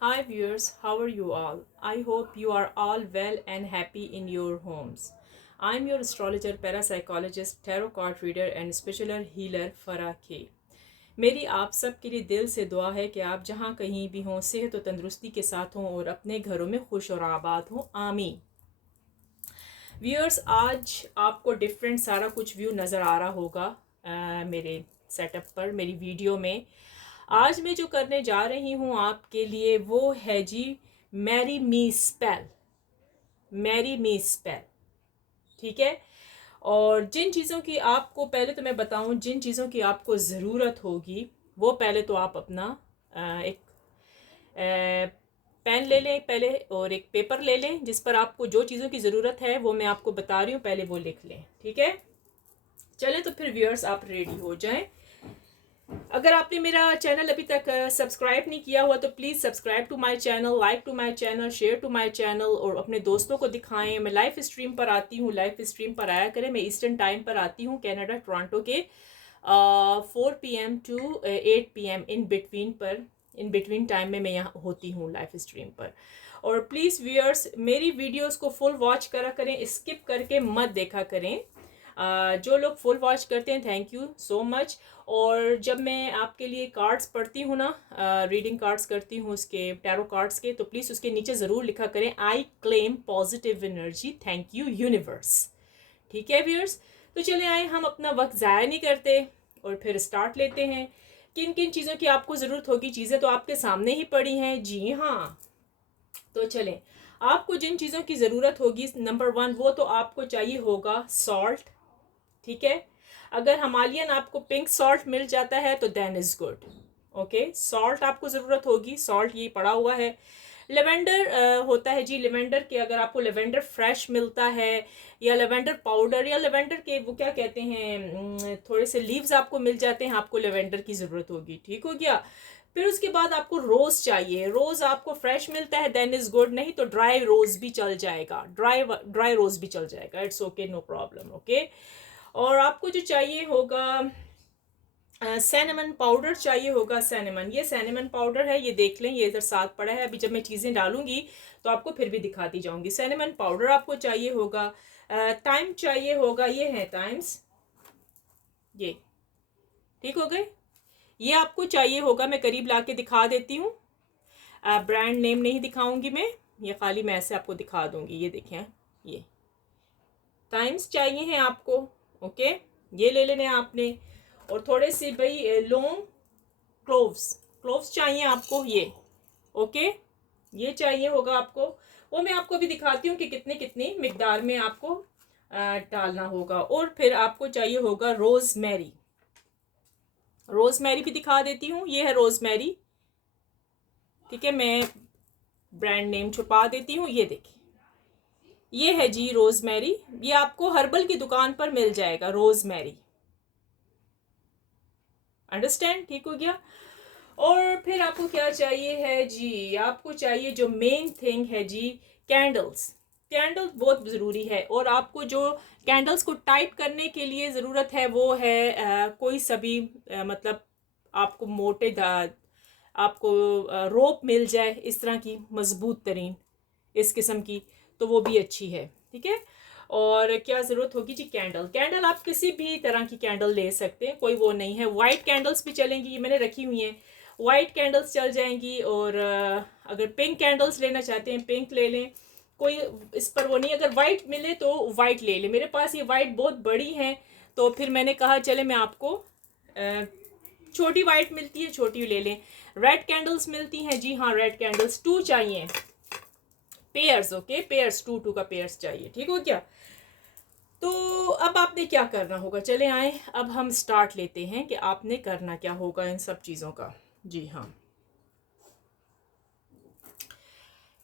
Hi viewers, how are you all? I hope you are all well and happy in your homes. I'm your astrologer, parapsychologist, tarot card reader and spiritual healer Farah K. मेरी आप सब के लिए दिल से दुआ है कि आप जहाँ कहीं भी हों सेहत और तंदुरुस्ती के साथ हों और अपने घरों में खुश और आबाद हों। आमीन। व्यूअर्स, आज आपको डिफरेंट सारा कुछ व्यू नज़र आ रहा होगा मेरे सेटअप पर, मेरी वीडियो में। आज मैं जो करने जा रही हूँ आपके लिए वो है जी marry me spell. Marry me spell, ठीक है। और जिन चीज़ों की आपको, पहले तो मैं बताऊं, जिन चीज़ों की आपको ज़रूरत होगी वो पहले तो आप अपना एक पेन ले लें पहले, और एक पेपर ले लें जिस पर आपको जो चीज़ों की ज़रूरत है वो मैं आपको बता रही हूँ, पहले वो लिख लें, ठीक है। चलें तो फिर व्यूअर्स आप रेडी हो जाएं। अगर आपने मेरा चैनल अभी तक सब्सक्राइब नहीं किया हुआ तो please subscribe to my channel, like to my channel, share to my channel और अपने दोस्तों को दिखाएं। मैं लाइव स्ट्रीम पर आती हूँ, लाइव स्ट्रीम पर आया करें। मैं ईस्टर्न टाइम पर आती हूँ, कनाडा टोरंटो के 4 PM to 8 PM in between time में मैं यहाँ होती हूँ लाइव स्ट्रीम पर। और प्लीज़ व्यूअर्स मेरी वीडियोस को फुल वॉच करा करें, स्किप करके मत देखा करें। जो लोग फुल वॉच करते हैं थैंक यू सो मच। और जब मैं आपके लिए कार्ड्स पढ़ती हूँ ना, रीडिंग कार्ड्स करती हूँ उसके, टैरो कार्ड्स के, तो प्लीज़ उसके नीचे ज़रूर लिखा करें I claim positive energy, thank you universe. ठीक है व्यूअर्स, तो चले आए, हम अपना वक्त ज़ाया नहीं करते और फिर स्टार्ट लेते हैं। किन किन चीज़ों की आपको ज़रूरत होगी, चीज़ें तो आपके सामने ही पड़ी हैं। जी हाँ, तो चलें, आपको जिन चीज़ों की ज़रूरत होगी, नंबर 1 वो तो आपको चाहिए होगा सॉल्ट, ठीक है। अगर हिमालयन आपको पिंक सॉल्ट मिल जाता है तो then is good. Okay, salt आपको ज़रूरत होगी, सॉल्ट ये पड़ा हुआ है। लेवेंडर होता है जी, लेवेंडर के, अगर आपको लेवेंडर फ्रेश मिलता है या लेवेंडर पाउडर या लेवेंडर के वो क्या कहते हैं, थोड़े से लीव्स आपको मिल जाते हैं, आपको लेवेंडर की ज़रूरत होगी। ठीक हो गया। फिर उसके बाद आपको रोज़ चाहिए। रोज़ आपको फ्रेश मिलता है देन इज़ गुड, नहीं तो ड्राई रोज़ भी चल जाएगा, ड्राई रोज़ भी चल जाएगा, it's okay, no problem. Okay, और आपको जो चाहिए होगा सैनमन पाउडर चाहिए होगा। सैनमन, ये सैनमन पाउडर है, ये देख लें, ये इधर साथ पड़ा है। अभी जब मैं चीज़ें डालूंगी तो आपको फिर भी दिखाती जाऊंगी। सैनमन पाउडर आपको चाहिए होगा। टाइम चाहिए होगा, ये है टाइम्स, ये ठीक हो गए। ये आपको चाहिए होगा, मैं करीब ला के दिखा देती हूँ। ब्रांड नेम नहीं दिखाऊंगी मैं, ये खाली मैं ऐसे आपको दिखा दूंगी। ये देखें, ये टाइम्स चाहिए हैं आपको। ओके, ये ले लेने आपने। और थोड़े से भाई लॉन्ग क्लोव्स, क्लोव्स चाहिए आपको, ये ओके, ये चाहिए होगा आपको। वो मैं आपको भी दिखाती हूँ कि कितने कितनी मिकदार में आपको डालना होगा। और फिर आपको चाहिए होगा रोजमेरी। रोजमेरी भी दिखा देती हूँ, ये है रोजमेरी, ठीक है। मैं ब्रांड नेम छुपा देती हूँ, ये देखिए, ये है जी रोजमेरी। ये आपको हर्बल की दुकान पर मिल जाएगा, रोजमेरी, अंडरस्टैंड, ठीक हो गया। और फिर आपको क्या चाहिए है जी, आपको चाहिए जो मेन थिंग है जी, कैंडल्स। कैंडल्स बहुत ज़रूरी है। और आपको जो कैंडल्स को टाइट करने के लिए ज़रूरत है वो है कोई सभी मतलब आपको आपको रोप मिल जाए इस तरह की मजबूत तरीन, इस किस्म की, तो वो भी अच्छी है, ठीक है। और क्या ज़रूरत होगी जी, कैंडल। कैंडल आप किसी भी तरह की कैंडल ले सकते हैं, कोई वो नहीं है। वाइट कैंडल्स भी चलेंगी, ये मैंने रखी हुई हैं, वाइट कैंडल्स चल जाएंगी। और अगर पिंक कैंडल्स लेना चाहते हैं पिंक ले लें, कोई इस पर वो नहीं। अगर वाइट मिले तो वाइट ले लें, मेरे पास ये वाइट बहुत बड़ी है तो फिर मैंने कहा चले मैं आपको छोटी वाइट मिलती है, छोटी ले लें। रेड कैंडल्स मिलती हैं जी हाँ, रेड कैंडल्स 2 चाहिए, पेयर्स, ओके, पेयर्स, 2 का पेयर्स चाहिए, ठीक हो क्या। तो अब आपने क्या करना होगा, चले आए अब हम स्टार्ट लेते हैं कि आपने करना क्या होगा इन सब चीज़ों का। जी हाँ,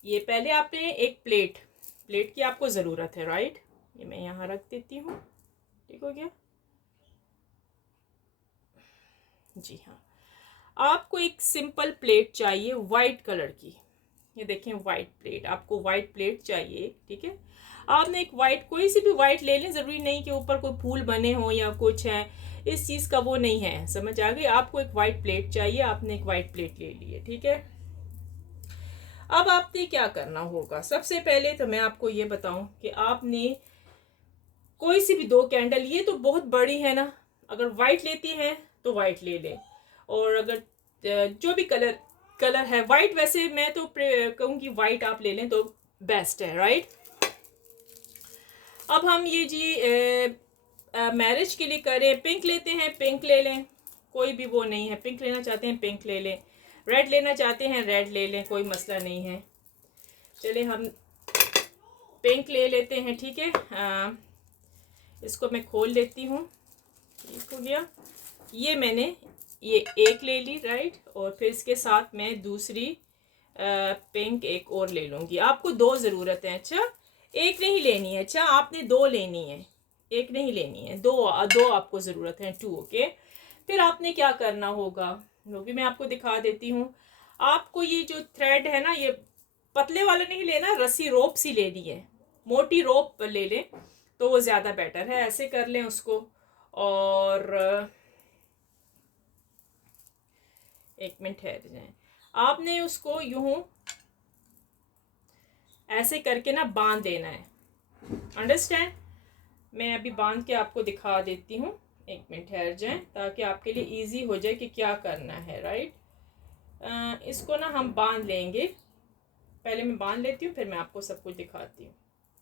ये पहले आपने एक प्लेट, प्लेट की आपको ज़रूरत है, राइट। ये मैं यहाँ रख देती हूँ, ठीक हो गया। जी हाँ, आपको एक सिंपल प्लेट चाहिए वाइट कलर की। ये देखें, वाइट प्लेट, आपको वाइट प्लेट चाहिए, ठीक है। आपने एक वाइट, कोई सी भी वाइट ले लें, ज़रूरी नहीं कि ऊपर कोई फूल बने हों या कुछ है, इस चीज़ का वो नहीं है, समझ आ गई। आपको एक वाइट प्लेट चाहिए, आपने एक वाइट प्लेट ले ली है, ठीक है। अब आपने क्या करना होगा, सबसे पहले तो मैं आपको ये बताऊं कि आपने कोई सी भी 2 कैंडल, ये तो बहुत बड़ी है ना, अगर वाइट लेती हैं तो वाइट ले लें, और अगर जो भी कलर है वाइट, वैसे मैं तो कहूँगी वाइट आप ले लें तो बेस्ट है, राइट। अब हम ये जी मैरिज के लिए करें, पिंक लेते हैं, पिंक ले लें, कोई भी वो नहीं है, पिंक लेना चाहते हैं पिंक ले लें, रेड लेना चाहते हैं रेड ले लें, कोई मसला नहीं है। चले हम पिंक ले लेते हैं, ठीक है। इसको मैं खोल लेती हूँ, ठीक हो गया। ये मैंने ये एक ले ली, राइट, और फिर इसके साथ मैं दूसरी पिंक एक और ले लूँगी। आपको 2 ज़रूरत है, अच्छा, एक नहीं लेनी है, अच्छा आपने 2 लेनी है, एक नहीं लेनी है, 2 आपको ज़रूरत है, 2, ओके। फिर आपने क्या करना होगा वो भी मैं आपको दिखा देती हूँ। आपको ये जो थ्रेड है ना, ये पतले वाला नहीं लेना, रस्सी रोप सी लेनी है, मोटी रोप ले लें तो वो ज़्यादा बेटर है, ऐसे कर लें उसको। और एक मिनट ठहर जाए, आपने उसको यूं ऐसे करके ना बांध देना है, अंडरस्टैंड। मैं अभी बांध के आपको दिखा देती हूँ, एक मिनट ठहर जाए ताकि आपके लिए इजी हो जाए कि क्या करना है, राइट। इसको ना हम बांध लेंगे, पहले मैं बांध लेती हूँ फिर मैं आपको सब कुछ दिखाती हूँ,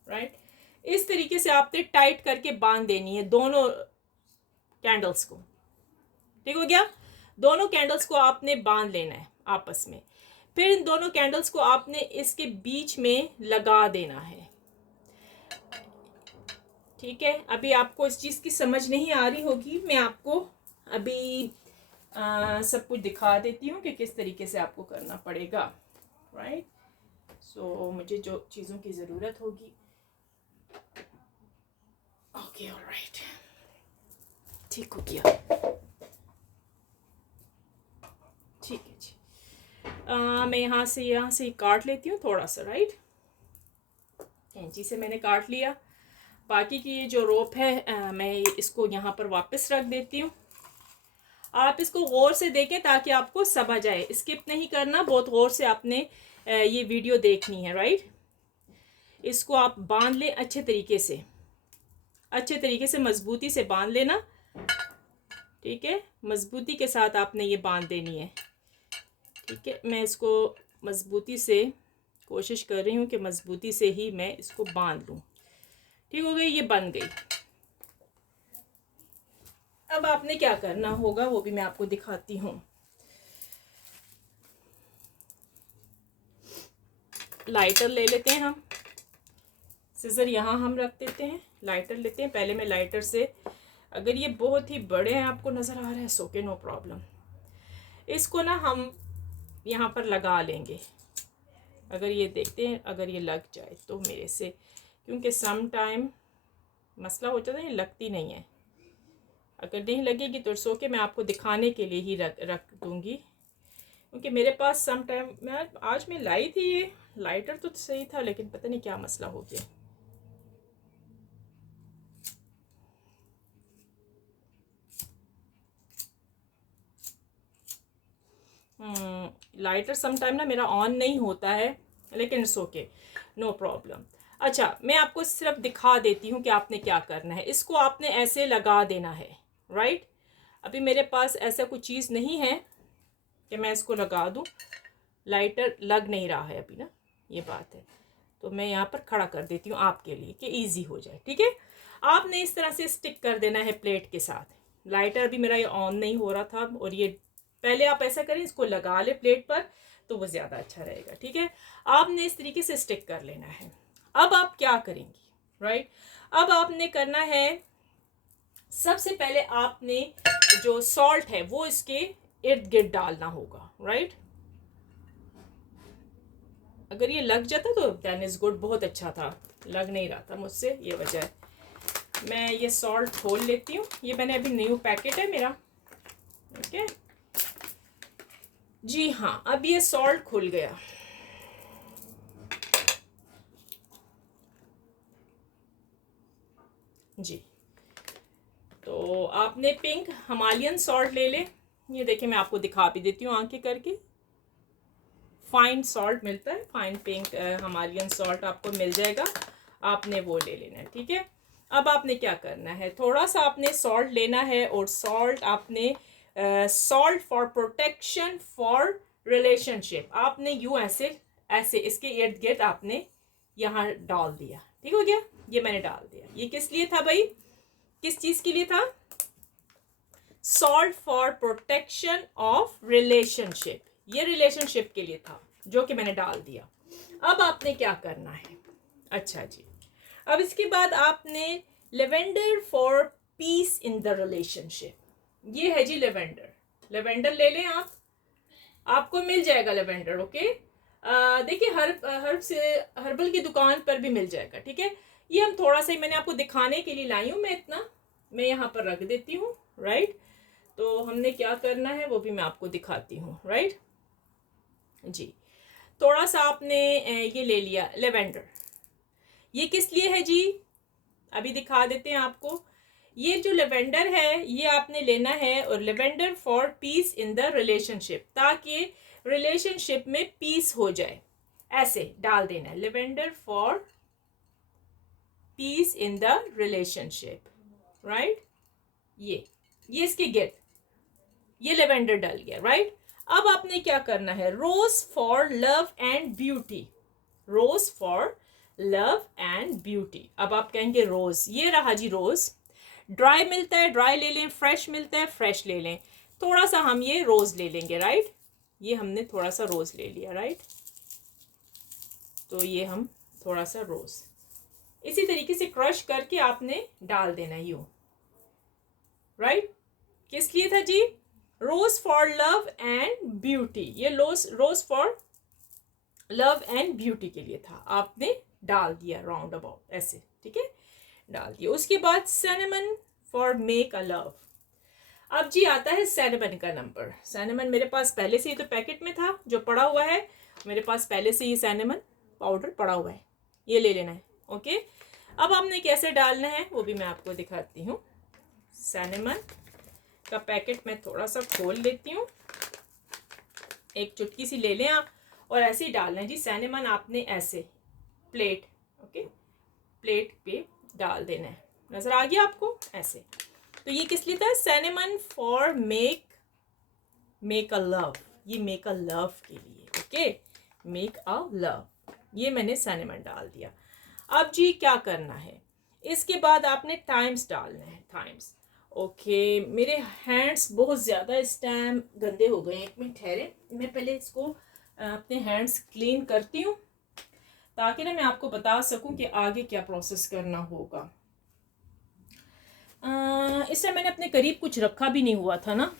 राइट। इस तरीके से आपने टाइट करके बांध देनी है दोनों कैंडल्स को, ठीक हो गया। दोनों कैंडल्स को आपने बांध लेना है आपस में, फिर इन दोनों कैंडल्स को आपने इसके बीच में लगा देना है, ठीक है। अभी आपको इस चीज़ की समझ नहीं आ रही होगी, मैं आपको अभी सब कुछ दिखा देती हूँ कि किस तरीके से आपको करना पड़ेगा, राइट। सो मुझे जो चीज़ों की ज़रूरत होगी, ओके, ऑलराइट, ठीक हो गया, ठीक है जी। मैं यहाँ से काट लेती हूँ थोड़ा सा, राइट, कैंची से मैंने काट लिया। बाकी की ये जो रोप है मैं इसको यहाँ पर वापस रख देती हूँ। आप इसको गौर से देखें ताकि आपको समझ आए, स्किप नहीं करना, बहुत गौर से आपने ये वीडियो देखनी है, राइट। इसको आप बांध लें अच्छे तरीके से मजबूती से बांध लेना, ठीक है, मजबूती के साथ आपने ये बांध देनी है, ठीक है। मैं इसको मजबूती से कोशिश कर रही हूँ कि मजबूती से ही मैं इसको बांध लूँ, ठीक हो गई, ये बन गई। अब आपने क्या करना होगा वो भी मैं आपको दिखाती हूँ। लाइटर ले लेते हैं हम, सिजर यहाँ हम रख देते हैं, लाइटर लेते हैं। पहले मैं लाइटर से, अगर ये बहुत ही बड़े हैं आपको नज़र आ रहा है, सो के नो प्रॉब्लम, इसको ना हम यहाँ पर लगा लेंगे। अगर ये देखते हैं, अगर ये लग जाए तो मेरे से, क्योंकि सम टाइम मसला हो जाता है, ये लगती नहीं है। अगर नहीं लगेगी तो सो के मैं आपको दिखाने के लिए ही रख दूँगी, क्योंकि मेरे पास सम टाइम आज मैं लाई थी, ये लाइटर तो सही था लेकिन पता नहीं क्या मसला हो गया। लाइटर सम टाइम ना मेरा ऑन नहीं होता है, लेकिन इट्स ओके, नो प्रॉब्लम। अच्छा, मैं आपको सिर्फ दिखा देती हूँ कि आपने क्या करना है। इसको आपने ऐसे लगा देना है, राइट। अभी मेरे पास ऐसा कोई चीज़ नहीं है कि मैं इसको लगा दूँ, लाइटर लग नहीं रहा है अभी ना, ये बात है, तो मैं यहाँ पर खड़ा कर देती हूँ आपके लिए कि इजी हो जाए, ठीक है। आपने इस तरह से स्टिक कर देना है प्लेट के साथ। लाइटर अभी मेरा ये ऑन नहीं हो रहा था, और ये पहले आप ऐसा करें, इसको लगा ले प्लेट पर तो वो ज़्यादा अच्छा रहेगा, ठीक है। आपने इस तरीके से स्टिक कर लेना है। अब आप क्या करेंगी, राइट, अब आपने करना है, सबसे पहले आपने जो सॉल्ट है वो इसके इर्द गिर्द डालना होगा, राइट। अगर ये लग जाता तो दैट इज़ गुड, बहुत अच्छा था, लग नहीं रहा था मुझसे, ये वजह है। मैं ये सॉल्ट खोल लेती हूँ, ये मैंने अभी न्यू पैकेट है मेरा, ओके जी हाँ। अब ये सॉल्ट खुल गया, जी। तो आपने पिंक हिमालयन सॉल्ट ले ले, ये देखिए मैं आपको दिखा भी देती हूँ आंखें करके, फाइन सॉल्ट मिलता है, फाइन पिंक हिमालयन सॉल्ट आपको मिल जाएगा, आपने वो ले लेना है, ठीक है। अब आपने क्या करना है, थोड़ा सा आपने सॉल्ट लेना है, और सॉल्ट आपने salt for protection for relationship, आपने यूँ ऐसे ऐसे इसके इर्द गिर्द आपने यहाँ डाल दिया, ठीक हो गया। ये मैंने डाल दिया। ये किस लिए था भाई, किस चीज़ के लिए था, salt for protection of relationship, ये रिलेशनशिप के लिए था, जो कि मैंने डाल दिया। अब आपने क्या करना है, अच्छा जी, अब इसके बाद आपने lavender for peace in the relationship, ये है जी लेवेंडर, लेवेंडर ले लें आप, आपको मिल जाएगा लेवेंडर, ओके। देखिए हर्ब से हर्बल की दुकान पर भी मिल जाएगा, ठीक है। ये हम थोड़ा सा ही मैंने आपको दिखाने के लिए लाई हूँ, मैं इतना मैं यहाँ पर रख देती हूँ, राइट। तो हमने क्या करना है वो भी मैं आपको दिखाती हूँ, राइट जी। थोड़ा सा आपने ये ले लिया लेवेंडर, ये किस लिए है जी, अभी दिखा देते हैं आपको। ये जो लेवेंडर है ये आपने लेना है, और lavender for peace in the relationship, ताकि रिलेशनशिप में पीस हो जाए, ऐसे डाल देना है, lavender for peace in the relationship, right. ये इसके गिर्द ये लेवेंडर डल गया, राइट। अब आपने क्या करना है, rose for love and beauty, rose for love and beauty. अब आप कहेंगे रोज, ये रहा जी रोज, ड्राई मिलता है ड्राई ले लें, फ्रेश मिलता है फ्रेश ले लें, थोड़ा सा हम ये रोज ले लेंगे, राइट। ये हमने थोड़ा सा रोज ले लिया, राइट। तो ये हम थोड़ा सा रोज इसी तरीके से क्रश करके आपने डाल देना यूं, राइट। किस लिए था जी, रोज फॉर लव एंड ब्यूटी, ये रोज फॉर लव एंड ब्यूटी के लिए था, आपने डाल दिया राउंड अबाउट ऐसे, ठीक है, डाल दिया। उसके बाद cinnamon for make a love, अब जी आता है सिनेमन का नंबर। सिनेमन मेरे पास पहले से ही तो पैकेट में था जो पड़ा हुआ है, मेरे पास पहले से ही सिनेमन पाउडर पड़ा हुआ है, ये ले लेना है, ओके। अब आपने कैसे डालना है वो भी मैं आपको दिखाती हूँ। सिनेमन का पैकेट मैं थोड़ा सा खोल लेती हूँ, एक चुटकी सी ले लें आप, और ऐसे ही डालना है जी सिनेमन, आपने ऐसे प्लेट, ओके, प्लेट पे डाल देना है, नजर आ गया आपको ऐसे। तो ये किस लिए था, cinnamon for make a love, ये मेक अ लव के लिए, ओके, मेक अ लव, ये मैंने सिनेमन डाल दिया। अब जी क्या करना है, इसके बाद आपने टाइम्स डालना है, टाइम्स, ओके। मेरे हैंड्स बहुत ज़्यादा इस टाइम गंदे हो गए हैं, एक मिनट ठहरे, मैं पहले इसको अपने हैंड्स क्लीन करती हूँ, ताकि ना मैं आपको बता सकूं कि आगे क्या प्रोसेस करना होगा। इस टाइम मैंने अपने करीब कुछ रखा भी नहीं हुआ था ना,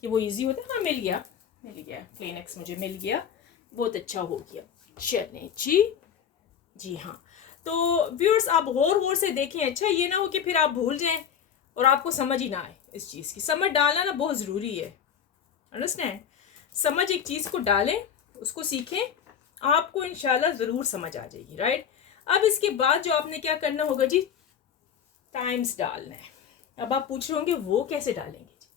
कि वो इजी होता है। हाँ मिल गया क्लिनेक्स मुझे मिल गया, बहुत अच्छा हो गया। चलें जी हाँ। तो व्यूअर्स आप गौर से देखें, अच्छा ये ना हो कि फिर आप भूल जाएं और आपको समझ ही ना आए इस चीज़ की। समझ डालना ना बहुत ज़रूरी है, अंडरस्टैंड, समझ एक चीज़ को डालें, उसको सीखें, आपको इंशाल्लाह ज़रूर समझ आ जाएगी, राइट। अब इसके बाद जो आपने क्या करना होगा जी, टाइम्स डालना है। अब आप पूछ रहे होंगे वो कैसे डालेंगे जी,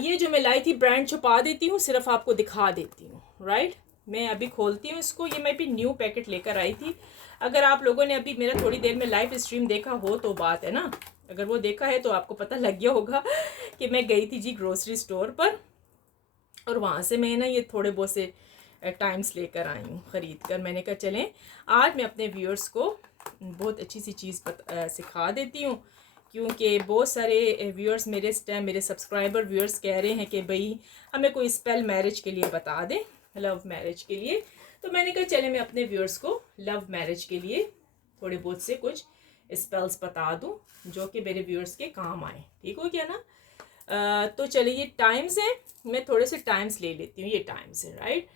ये जो मैं लाई थी ब्रांड छुपा देती हूँ, सिर्फ आपको दिखा देती हूँ, राइट। मैं अभी खोलती हूँ इसको, ये मैं भी न्यू पैकेट लेकर आई थी। अगर आप लोगों ने अभी मेरा थोड़ी देर में लाइव स्ट्रीम देखा हो तो बात है ना, अगर वो देखा है तो आपको पता लग गया होगा कि मैं गई थी जी ग्रोसरी स्टोर पर, और वहाँ से मैं ना ये थोड़े बहुत से टाइम्स लेकर आई हूँ ख़रीद कर। मैंने कहा चलें आज मैं अपने व्यूअर्स को बहुत अच्छी सी चीज़ सिखा देती हूँ, क्योंकि बहुत सारे व्यूअर्स मेरे इस टाइम, मेरे सब्सक्राइबर व्यूअर्स कह रहे हैं कि भाई हमें कोई स्पेल मैरिज के लिए बता दें, लव मैरिज के लिए। तो मैंने कहा चले मैं अपने व्यूअर्स को लव मैरिज के लिए थोड़े बहुत से कुछ स्पेल्स बता दूं जो कि मेरे व्यूअर्स के काम आए, ठीक हो गया ना। तो चलिए ये टाइम्स हैं, मैं थोड़े से टाइम्स ले लेती हूँ, ये टाइम्स है, राइट।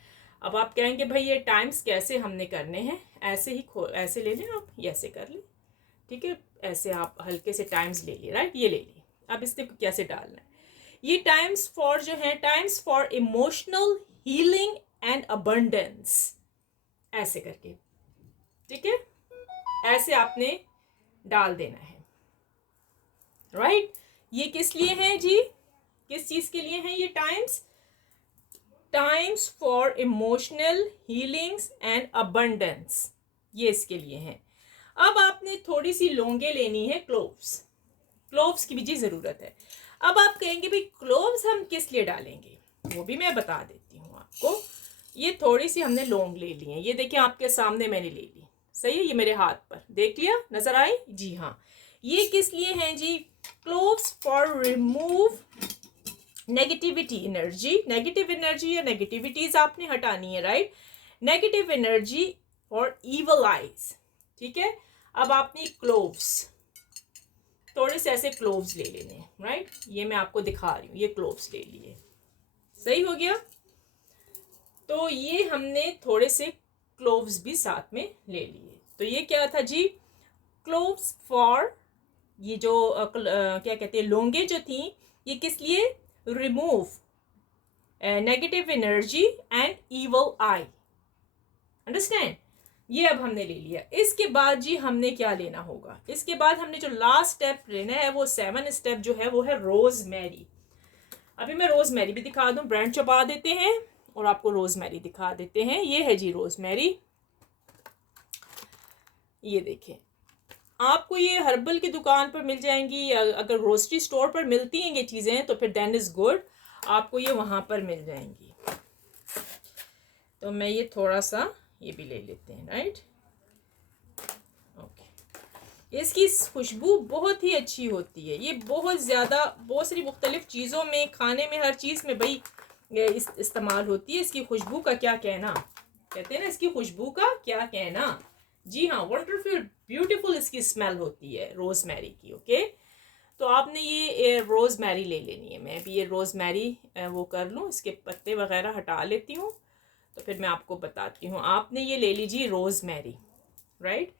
अब आप कहेंगे भाई ये टाइम्स कैसे हमने करने हैं, ऐसे ही ऐसे ले लें आप, ये ऐसे कर लें, ठीक है, ऐसे आप हल्के से टाइम्स ले लिए, राइट, ये ले लिए। अब इसको कैसे डालना है, ये टाइम्स फॉर जो है, times for emotional healing and abundance, ऐसे करके, ठीक है, ऐसे आपने डाल देना है, राइट। ये किस लिए है जी, किस चीज़ के लिए हैं ये times, times for emotional healings and abundance, ये इसके लिए हैं। अब आपने थोड़ी सी लौंगे लेनी है, क्लोव्स, क्लोव्स की भी जी ज़रूरत है। अब आप कहेंगे भाई क्लोव्स हम किस लिए डालेंगे, वो भी मैं बता देती हूँ आपको। ये थोड़ी सी हमने लौंग ले ली है, ये देखिए आपके सामने मैंने ले ली, सही है, ये मेरे हाथ पर देख लिया, नजर आई जी हाँ। ये किस लिए हैं जी, cloves for remove negativity energy, negative energy या नेगेटिविटीज आपने हटानी है, राइट, नेगेटिव एनर्जी और इवल आइज, ठीक है। अब आपने क्लोव्स, थोड़े से ऐसे क्लोव्स ले लेने हैं, राइट, ये मैं आपको दिखा रही हूँ, ये क्लोव्स ले लिए, सही हो गया। तो ये हमने थोड़े से क्लोव्स भी साथ में ले लिए। तो ये क्या था जी, क्लोव्स फॉर, ये जो क्या कहते हैं, लौंगे जो थी, ये किस लिए, remove negative energy and evil I, understand. ये अब हमने ले लिया। इसके बाद जी हमने क्या लेना होगा, इसके बाद हमने जो लास्ट स्टेप लेना है, वो 7 स्टेप जो है वो है रोजमेरी। अभी मैं रोजमेरी भी दिखा दूं, ब्रांड छुपा देते हैं और आपको रोजमेरी दिखा देते हैं। ये है जी रोजमेरी, ये देखें, आपको ये हर्बल की दुकान पर मिल जाएंगी, अगर ग्रोसरी स्टोर पर मिलती हैं ये चीज़ें तो फिर देन इज़ गुड, आपको ये वहाँ पर मिल जाएंगी। तो मैं ये थोड़ा सा ये भी ले लेते हैं, राइट, ओके। इसकी खुशबू बहुत ही अच्छी होती है, ये बहुत ज़्यादा, बहुत सारी मुख्तलिफ चीज़ों में, खाने में, हर चीज़ में भाई इस्तेमाल होती है। इसकी खुशबू का क्या कहना, कहते हैं ना, इसकी खुशबू का क्या कहना, जी हाँ, वंडरफुल ब्यूटीफुल इसकी स्मेल होती है रोजमेरी की, ओके। तो आपने ये रोजमेरी ले लेनी है। मैं अभी ये रोजमेरी वो कर लूँ, इसके पत्ते वगैरह हटा लेती हूँ, तो फिर मैं आपको बताती हूँ। आपने ये ले लीजिए रोजमेरी, राइट,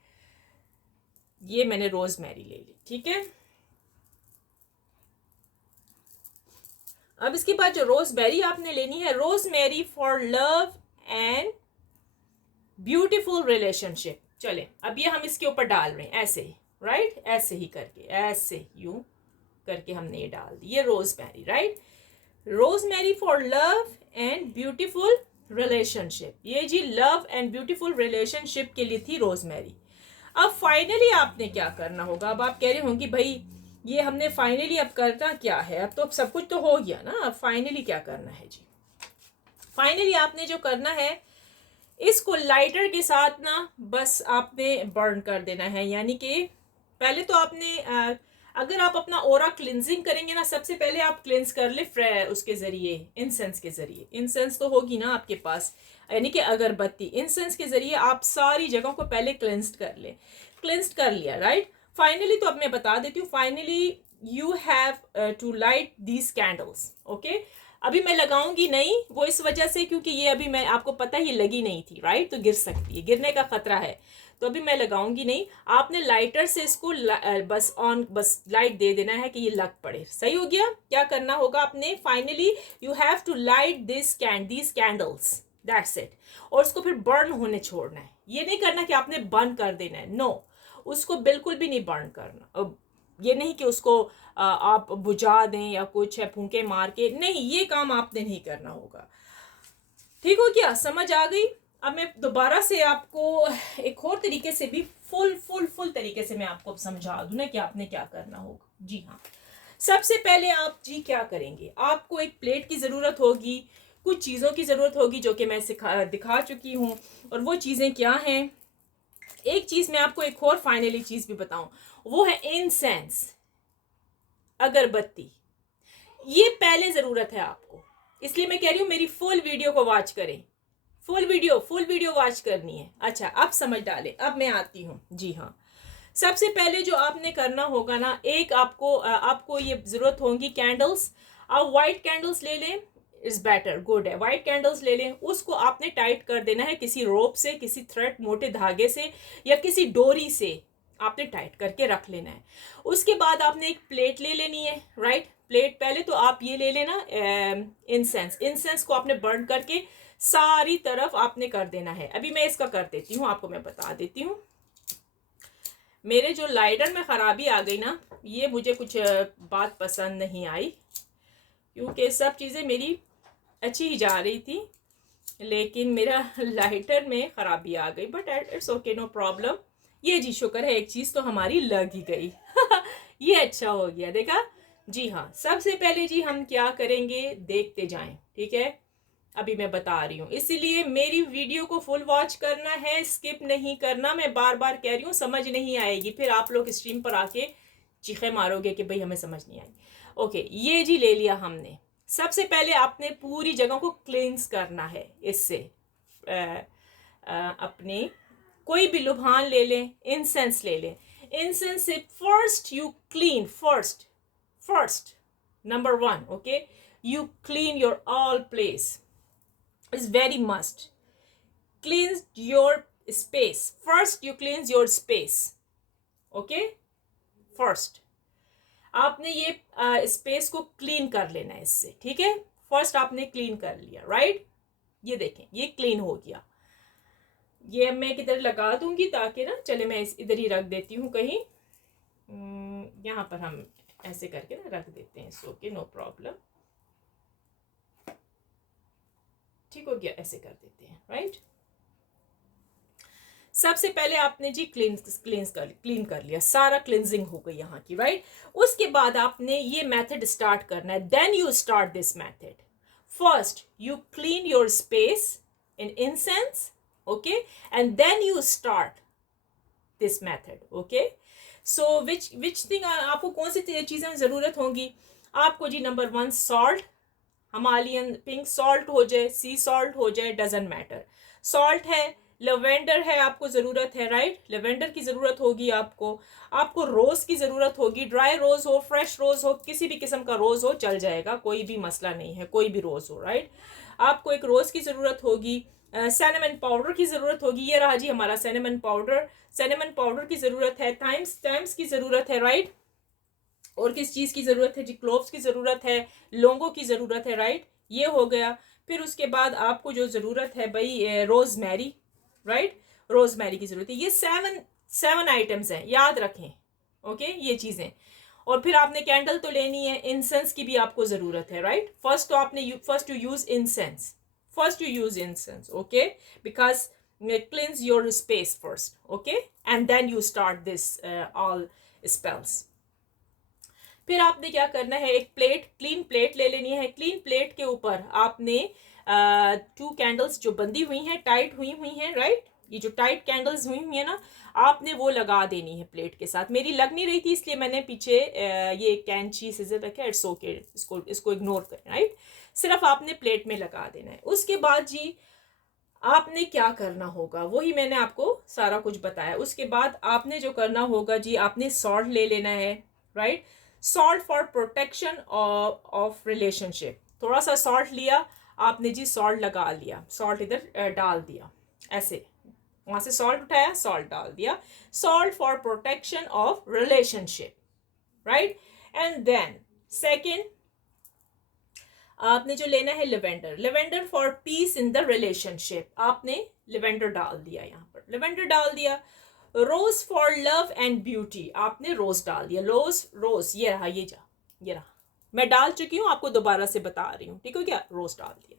ये मैंने रोजमेरी ले ली, ठीक है। अब इसके बाद जो रोजमेरी आपने लेनी है, rosemary for love and beautiful relationship. चले, अब ये हम इसके ऊपर डाल रहे हैं ऐसे ही, राइट, ऐसे ही करके, ऐसे यूं करके हमने ये डाल दी, ये rosemary, right, rosemary for love and beautiful relationship. ये जी लव एंड ब्यूटीफुल रिलेशनशिप के लिए थी रोजमेरी। अब फाइनली आपने क्या करना होगा, अब आप कह रहे होंगे भाई ये हमने फाइनली अब करना क्या है, अब तो सब कुछ तो हो गया ना, अब फाइनली क्या करना है जी। फाइनली आपने जो करना है, इसको लाइटर के साथ ना बस आपने बर्न कर देना है। यानी कि पहले तो आपने अगर आप अपना ओरा क्लिनजिंग करेंगे ना, सबसे पहले आप क्लिनज कर ले उसके ज़रिए, इंसेंस के ज़रिए, इंसेंस तो होगी ना आपके पास, यानी कि अगरबत्ती, इंसेंस के ज़रिए आप सारी जगहों को पहले क्लिनस्ड कर ले, क्लिनस्ड कर लिया, राइट। फाइनली तो अब मैं बता देती हूँ, finally you have to light these candles, okay. अभी मैं लगाऊंगी नहीं, वो इस वजह से क्योंकि ये अभी मैं आपको पता है ये लगी नहीं थी, राइट, तो गिर सकती है, गिरने का खतरा है, तो अभी मैं लगाऊंगी नहीं। आपने लाइटर से इसको बस लाइट दे देना है कि ये लग पड़े, सही हो गया। क्या करना होगा आपने, finally you have to light these candles, that's it, और उसको फिर बर्न होने छोड़ना है। ये नहीं करना कि आपने बर्न कर देना है, नो, उसको बिल्कुल भी नहीं बर्न करना। ये नहीं कि उसको आप बुझा दें या कुछ है फूंके मार के, नहीं, ये काम आपने नहीं करना होगा, ठीक हो क्या, समझ आ गई। अब मैं दोबारा से आपको एक और तरीके से भी फुल तरीके से मैं आपको समझा दूं ना कि आपने क्या करना होगा। जी हाँ, सबसे पहले आप जी क्या करेंगे, आपको एक प्लेट की ज़रूरत होगी, कुछ चीज़ों की ज़रूरत होगी जो कि मैं दिखा चुकी हूँ, और वो चीज़ें क्या हैं। एक चीज़ मैं आपको एक और फाइनली चीज़ भी बताऊं, वो है इंसेंस, अगरबत्ती। ये पहले ज़रूरत है आपको, इसलिए मैं कह रही हूँ मेरी फुल वीडियो को वॉच करें, फुल वीडियो वॉच करनी है। अच्छा, अब समझ डालें, अब मैं आती हूँ। जी हाँ, सबसे पहले जो आपने करना होगा ना, एक आपको ये ज़रूरत होगी कैंडल्स। आप वाइट कैंडल्स ले लें, इज़ बेटर, गुड है, वाइट कैंडल्स ले लें। उसको आपने टाइट कर देना है किसी रोप से, किसी थ्रेड, मोटे धागे से या किसी डोरी से आपने टाइट करके रख लेना है। उसके बाद आपने एक प्लेट ले लेनी है, राइट, प्लेट पहले तो आप ये ले लेना इंसेंस को आपने बर्न करके सारी तरफ आपने कर देना है। अभी मैं इसका कर देती हूँ, आपको मैं बता देती हूँ। मेरे जो लाइटर में ख़राबी आ गई ना, ये मुझे कुछ बात पसंद नहीं आई, क्योंकि सब चीज़ें मेरी अच्छी ही जा रही थी, लेकिन मेरा लाइटर में ख़राबी आ गई, but it's okay, no problem. ये जी शुक्र है एक चीज़ तो हमारी लग ही गई। ये अच्छा हो गया, देखा जी। हाँ, सबसे पहले जी हम क्या करेंगे, देखते जाएं, ठीक है। अभी मैं बता रही हूँ, इसीलिए मेरी वीडियो को फुल वॉच करना है, स्किप नहीं करना। मैं बार बार कह रही हूँ, समझ नहीं आएगी, फिर आप लोग स्ट्रीम पर आके चीखे मारोगे कि भाई हमें समझ नहीं आई। ओके, ये जी ले लिया हमने। सबसे पहले आपने पूरी जगह को क्लींस करना है इससे। अपने कोई भी लुभान ले लें, इंसेंस ले लें। इंसेंस से first you clean, first number one, okay, you clean your all place, is very must. क्लींस your space, first you क्लींस your space, okay. First आपने ये स्पेस को क्लीन कर लेना है इससे, ठीक है। फर्स्ट आपने क्लीन कर लिया, राइट। ये देखें, ये क्लीन हो गया। ये मैं किधर लगा दूंगी ताकि ना, चले मैं इधर ही रख देती हूँ कहीं, यहाँ पर हम ऐसे करके ना रख देते हैं, सो के नो प्रॉब्लम। ठीक हो गया, ऐसे कर देते हैं, राइट। सबसे पहले आपने जी क्लीन कर लिया, सारा क्लिनजिंग हो गई यहाँ की, राइट। उसके बाद आपने ये मेथड स्टार्ट करना है। Then you start this method. First you clean your space in incense, okay, and then you start this method, okay. So which thing, आपको कौन सी चीज़ें ज़रूरत होंगी आपको जी। Number one, salt, Himalayan pink salt हो जाए, सी सॉल्ट हो जाए, डजेंट मैटर। सॉल्ट है, लेवेंडर है, आपको ज़रूरत है, राइट। लेवेंडर की ज़रूरत होगी आपको रोज़ की ज़रूरत होगी। ड्राई रोज़ हो, फ्रेश रोज़ हो, किसी भी किस्म का रोज़ हो चल जाएगा, कोई भी मसला नहीं है, कोई भी रोज़ हो, राइट। आपको एक रोज़ की ज़रूरत होगी। सिनेमन पाउडर की ज़रूरत होगी, ये रहा जी हमारा सिनेमन पाउडर की ज़रूरत है। टाइम्स की ज़रूरत है, राइट। और किस चीज़ की ज़रूरत है जी, क्लोव्स की ज़रूरत है, लौंगों की ज़रूरत है, राइट। ये हो गया। फिर उसके बाद आपको जो ज़रूरत है भाई, रोज़मेरी, राइट, रोज़मेरी की ज़रूरत है। ये सेवन आइटम्स हैं, याद रखें, ओके, ये चीज़ें। और फिर आपने कैंडल तो लेनी है, इंसेंस की भी आपको ज़रूरत है, right. First you use incense, okay, because cleanse your space first, okay, and then you start this all spells. फिर आपने क्या करना है, एक क्लीन प्लेट ले लेनी है। क्लीन प्लेट के ऊपर आपने 2 कैंडल्स जो बंधी हुई हैं, टाइट हुई हैं, राइट। ये जो टाइट कैंडल्स हुई हैं ना, आपने वो लगा देनी है प्लेट के साथ। मेरी लग नहीं रही थी, इसलिए मैंने पीछे ये कैंची सीजर रखा है, इट्स ओके, इसको इग्नोर करें, राइट। सिर्फ आपने प्लेट में लगा देना है। उसके बाद जी आपने क्या करना होगा, वही मैंने आपको सारा कुछ बताया। उसके बाद आपने जो करना होगा जी, आपने सॉल्ट ले लेना है, right. Salt for protection of relationship. थोड़ा सा सॉल्ट लिया आपने जी, सॉल्ट लगा लिया, सॉल्ट इधर डाल दिया, ऐसे वहां से सॉल्ट उठाया, सॉल्ट डाल दिया। Salt for protection of relationship, right. And then second आपने जो लेना है lavender for peace in the relationship. आपने लेवेंडर डाल दिया, यहाँ पर लेवेंडर डाल दिया। Rose for love and beauty, आपने रोज डाल दिया। रोज ये रहा, ये रहा, मैं डाल चुकी हूँ, आपको दोबारा से बता रही हूँ, ठीक हो गया। रोज डाल दिया,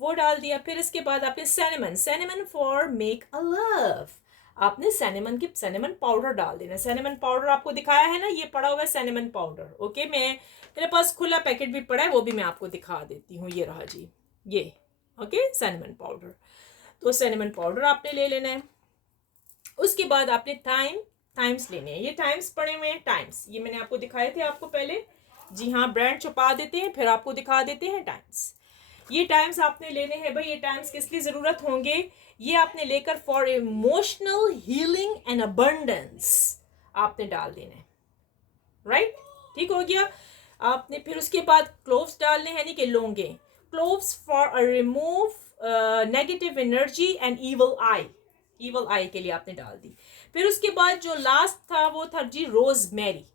वो डाल दिया। फिर इसके बाद आपने cinnamon for make a love, आपने सिनेमन पाउडर डाल देना। सिनेमन पाउडर आपको दिखाया है ना, ये पड़ा हुआ है सिनेमन पाउडर, ओके। मेरे पास खुला पैकेट भी पड़ा है, वो भी मैं आपको दिखा देती हूँ। ये रहा जी, ये ओके, सिनेमन पाउडर। तो सिनेमन पाउडर आपने ले लेना है। उसके बाद आपने टाइम्स लेने हैं। ये टाइम्स पड़े हुए हैं, टाइम्स ये मैंने आपको दिखाए थे आपको पहले, जी हाँ। ब्रांड छुपा देते हैं, फिर आपको दिखा देते हैं टाइम्स। ये टाइम्स आपने लेने हैं भाई। ये टाइम्स किस लिए ज़रूरत होंगे, ये आपने लेकर for emotional healing and abundance आपने डाल देना है, राइट। ठीक हो गया। आपने फिर उसके बाद क्लोव्स डालने हैं, नहीं कि लौंगे। Cloves for remove negative energy and evil eye के लिए आपने डाल दी। फिर उसके बाद जो लास्ट था वो था जी rosemary,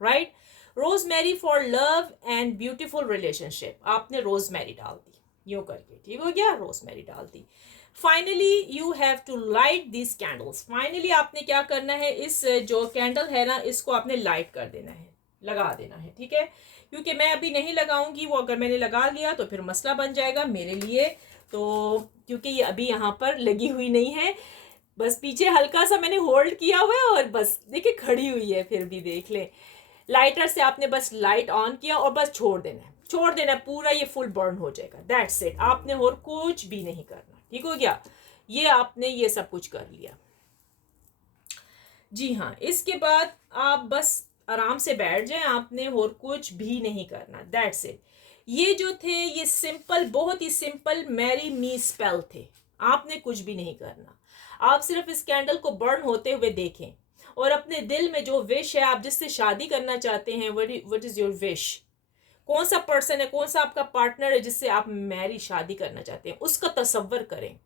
right. Rosemary for love and beautiful relationship, आपने रोजमेरी डाल दी, यूं करके, ठीक हो गया। रोजमेरी डाल दी। Finally you have to light this candles. Finally आपने क्या करना है, इस जो कैंडल है ना, इसको आपने लाइट कर देना है। लगा देना है, ठीक है। क्योंकि मैं अभी नहीं लगाऊंगी, वो अगर मैंने लगा लिया तो फिर मसला बन जाएगा मेरे लिए। तो क्योंकि ये अभी यहाँ पर लगी हुई नहीं है, बस पीछे हल्का सा मैंने होल्ड किया हुआ है और बस देखिए खड़ी हुई है। फिर भी देख लें, लाइटर से आपने बस लाइट ऑन किया और बस छोड़ देना है, छोड़ देना है, पूरा ये फुल बर्न हो जाएगा। दैट्स इट, आपने और कुछ भी नहीं करना, ठीक हो गया। ये आपने ये सब कुछ कर लिया। जी हाँ, इसके बाद आप बस आराम से बैठ जाएं, आपने और कुछ भी नहीं करना। That's it. ये जो थे ये सिंपल, बहुत ही सिंपल मैरी मी स्पेल थे। आपने कुछ भी नहीं करना, आप सिर्फ इस कैंडल को बर्न होते हुए देखें और अपने दिल में जो विश है, आप जिससे शादी करना चाहते हैं, व्हाट इज योर विश, कौन सा पर्सन है, कौन सा आपका पार्टनर है जिससे आप मैरी शादी करना चाहते हैं, उसका तसव्वुर करें,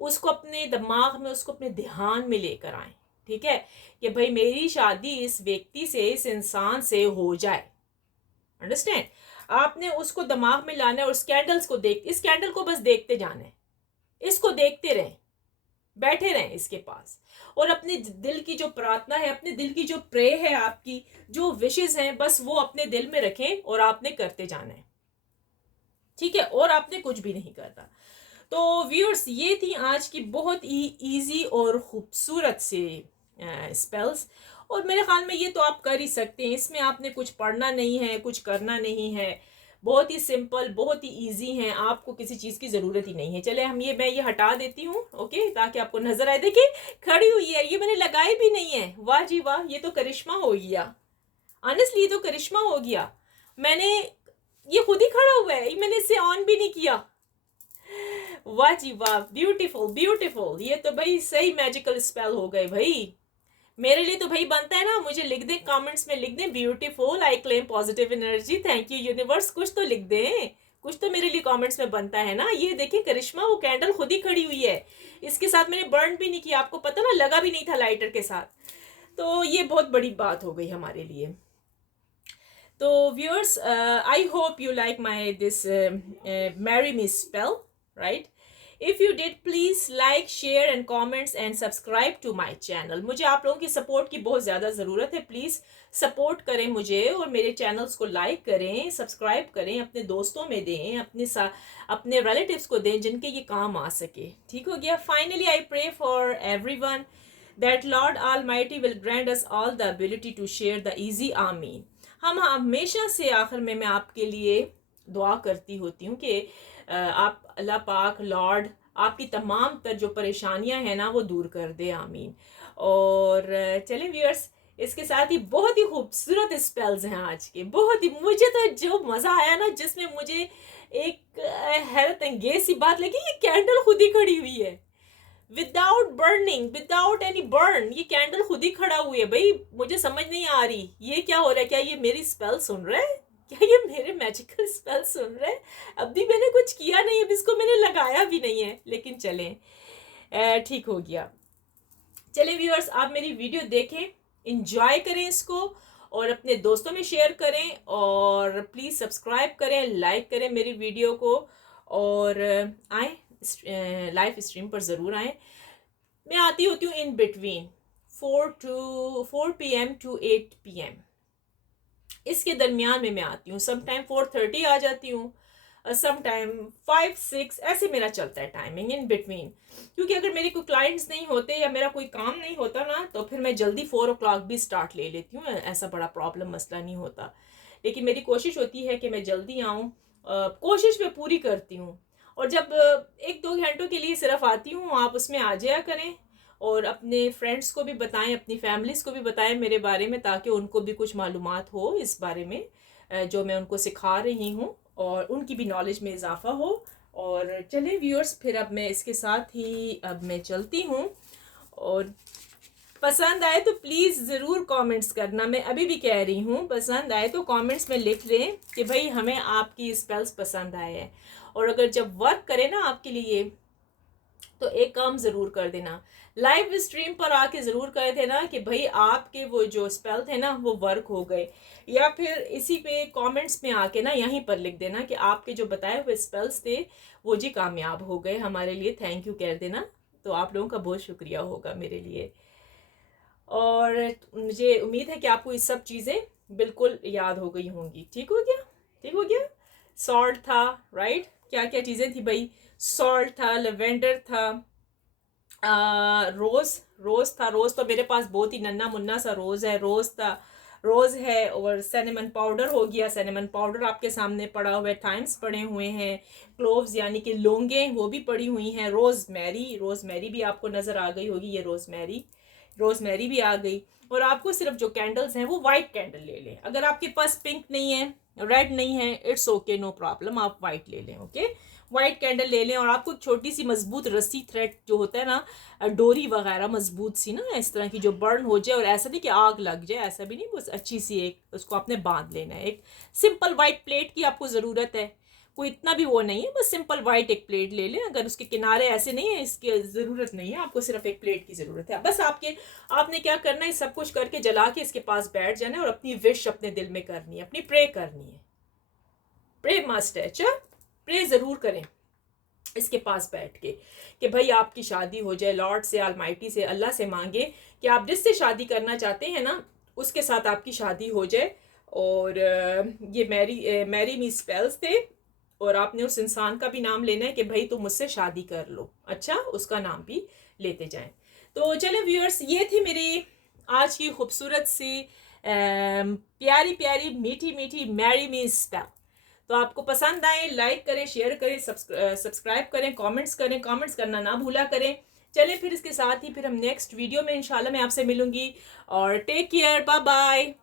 उसको अपने दिमाग में, उसको अपने ध्यान में लेकर आए, ठीक है, कि भाई मेरी शादी इस व्यक्ति से, इस इंसान से हो जाए। अंडरस्टैंड? आपने उसको दिमाग में लाना है और इस कैंडल्स को इस कैंडल को बस देखते जाना है, इसको देखते रहें, बैठे रहें इसके पास, और अपने दिल की जो प्रार्थना है, अपने दिल की जो प्रे है, आपकी जो विशेस हैं, बस वो अपने दिल में रखें और आपने करते जाना है, ठीक है। और आपने कुछ भी नहीं करना। तो व्यूअर्स, ये थी आज की बहुत ही इजी और खूबसूरत से स्पेल्स, और मेरे ख्याल में ये तो आप कर ही सकते हैं। इसमें आपने कुछ पढ़ना नहीं है, कुछ करना नहीं है, बहुत ही सिंपल, बहुत ही इजी हैं, आपको किसी चीज़ की ज़रूरत ही नहीं है। चले मैं ये हटा देती हूँ, ओके, ताकि आपको नजर आए। देखिए खड़ी हुई है, ये मैंने लगाई भी नहीं है। वाह जी वाह, ये तो करिश्मा हो गया, ऑनेस्टली ये तो करिश्मा हो गया। मैंने ये खुद ही खड़ा हुआ है, मैंने इसे ऑन भी नहीं किया। वाह जी वाह, ब्यूटीफुल ब्यूटीफुल, ये तो भाई सही मैजिकल स्पेल हो गए भाई। मेरे लिए तो भाई बनता है ना, मुझे लिख दें कमेंट्स में, लिख दें beautiful, I claim positive energy, thank you universe, कुछ तो लिख दें, कुछ तो मेरे लिए कमेंट्स में बनता है ना। ये देखिए करिश्मा, वो कैंडल खुद ही खड़ी हुई है, इसके साथ मैंने बर्न भी नहीं किया, आपको पता ना, लगा भी नहीं था लाइटर के साथ। तो ये बहुत बड़ी बात हो गई हमारे लिए। तो viewers, I hope you like my this Mary me spell, right? If you did, please like, share and comments and subscribe to my channel. मुझे आप लोगों की सपोर्ट की बहुत ज़्यादा ज़रूरत है। प्लीज़ सपोर्ट करें मुझे और मेरे चैनल्स को लाइक करें, सब्सक्राइब करें, अपने दोस्तों में दें, अपने रिलेटिव्स को दें जिनके ये काम आ सके, ठीक हो गया। Finally I pray for everyone that Lord Almighty will grant us all the ability to share the easy आमीन। हम हमेशा से आखिर में मैं आपके लिए दुआ करती होती हूँ कि आप अल्लाह पाक लॉर्ड आपकी तमाम तर जो परेशानियां हैं ना वो दूर कर दे, आमीन। और चलें व्यूअर्स, इसके साथ ही बहुत ही खूबसूरत स्पेल्स हैं आज के, बहुत ही, मुझे तो जो मज़ा आया ना, जिसमें मुझे एक हैरत अंगेज सी बात लगी, ये कैंडल खुद ही खड़ी हुई है without burning, without any burn, ये कैंडल खुद ही खड़ा हुई है भाई। मुझे समझ नहीं आ रही ये क्या हो रहा है, क्या ये मेरी स्पेल सुन रहा है, क्या ये मेरे मैजिकल स्पेल सुन रहे हैं? अभी मैंने कुछ किया नहीं, अब इसको मैंने लगाया भी नहीं है, लेकिन चलें ठीक हो गया। चलें व्यूअर्स, आप मेरी वीडियो देखें, इंजॉय करें इसको और अपने दोस्तों में शेयर करें, और प्लीज़ सब्सक्राइब करें, लाइक करें मेरी वीडियो को, और आए लाइव स्ट्रीम पर ज़रूर आएँ। मैं आती होती हूँ in between 4 PM to 8 PM, इसके दरमियान में मैं आती हूँ। सम टाइम 4:30 आ जाती हूँ, सम टाइम 5-6, ऐसे मेरा चलता है टाइमिंग इन बिटवीन। क्योंकि अगर मेरे कोई क्लाइंट्स नहीं होते या मेरा कोई काम नहीं होता ना, तो फिर मैं जल्दी 4 o'clock भी स्टार्ट ले लेती हूँ, ऐसा बड़ा प्रॉब्लम मसला नहीं होता। लेकिन मेरी कोशिश होती है कि मैं जल्दी आऊँ, कोशिश मैं पूरी करती हूँ। और जब 1-2 घंटों के लिए सिर्फ आती हूँ, आप उसमें आ जाया करें और अपने फ्रेंड्स को भी बताएं, अपनी फैमिलीज़ को भी बताएं मेरे बारे में, ताकि उनको भी कुछ मालूमात हो इस बारे में जो मैं उनको सिखा रही हूँ, और उनकी भी नॉलेज में इजाफ़ा हो। और चले व्यूअर्स, फिर अब मैं इसके साथ ही अब मैं चलती हूँ, और पसंद आए तो प्लीज़ ज़रूर कमेंट्स करना। मैं अभी भी कह रही हूँ, पसंद आए तो कमेंट्स में लिख दें कि भाई हमें आपकी स्पेल्स पसंद आए हैं। और अगर जब वर्क करे ना आपके लिए, तो एक काम ज़रूर कर देना, लाइव स्ट्रीम पर आके ज़रूर कर देना कि भाई आपके वो जो स्पेल थे ना वो वर्क हो गए, या फिर इसी पे कमेंट्स में आके ना यहीं पर लिख देना कि आपके जो बताए हुए स्पेल्स थे वो जी कामयाब हो गए, हमारे लिए थैंक यू कह देना। तो आप लोगों का बहुत शुक्रिया होगा मेरे लिए, और मुझे उम्मीद है कि आपको ये सब चीज़ें बिल्कुल याद हो गई होंगी। ठीक हो गया, ठीक हो गया। सॉल्ट था, राइट। क्या क्या चीज़ें थी भाई? सॉल्ट था, लेवेंडर था, रोज़, रोज़ था। रोज़ तो मेरे पास बहुत ही नन्ना मुन्ना सा रोज़ है, रोज़ था, रोज़ है। और सिनेमन पाउडर हो गया, सिनेमन पाउडर आपके सामने पड़ा हुआ है, टाइम्स पड़े हुए हैं, क्लोव्स यानी कि लौंगे वो भी पड़ी हुई हैं, रोज़मेरी, रोज़मेरी भी आपको नज़र आ गई होगी, ये रोज़मेरी, रोज़मेरी भी आ गई। और आपको सिर्फ जो कैंडल्स हैं वो वाइट कैंडल ले लें। अगर आपके पास पिंक नहीं है, रेड नहीं है, इट्स ओके, नो प्रॉब्लम, आप वाइट ले लें, ओके। वाइट कैंडल ले लें और आपको छोटी सी मजबूत रस्सी, थ्रेड जो होता है ना, डोरी वगैरह मजबूत सी ना, इस तरह की जो बर्न हो जाए, और ऐसा नहीं कि आग लग जाए, ऐसा भी नहीं, बस अच्छी सी एक उसको आपने बांध लेना है। एक सिंपल वाइट प्लेट की आपको ज़रूरत है, कोई इतना भी वो नहीं है, बस सिंपल वाइट एक प्लेट ले लें। अगर उसके किनारे ऐसे नहीं है, इसकी ज़रूरत नहीं है, आपको सिर्फ एक प्लेट की ज़रूरत है। बस आपने क्या करना है, सब कुछ करके जला के इसके पास बैठ जाना है और अपनी विश अपने दिल में करनी है, अपनी प्रे करनी है। प्रे मस्ट है, अच्छा, प्रे ज़रूर करें इसके पास बैठ के कि भाई आपकी शादी हो जाए। लॉर्ड से, ऑलमाइटी से, अल्लाह से मांगे कि आप जिससे शादी करना चाहते हैं ना, उसके साथ आपकी शादी हो जाए। और ये मैरी मी स्पेल्स थे, और आपने उस इंसान का भी नाम लेना है कि भाई तुम मुझसे शादी कर लो, अच्छा, उसका नाम भी लेते जाएं। तो चलो व्यूअर्स, ये थी मेरी आज की खूबसूरत सी प्यारी प्यारी मीठी मीठी मैरी मी स्पेल। तो आपको पसंद आए, लाइक करें, शेयर करें, सब्सक्राइब करें, कमेंट्स करें, कमेंट्स करना ना भूला करें। चलें फिर इसके साथ ही फिर हम नेक्स्ट वीडियो में इंशाल्लाह मैं आपसे मिलूंगी। और टेक केयर, बाय बाय।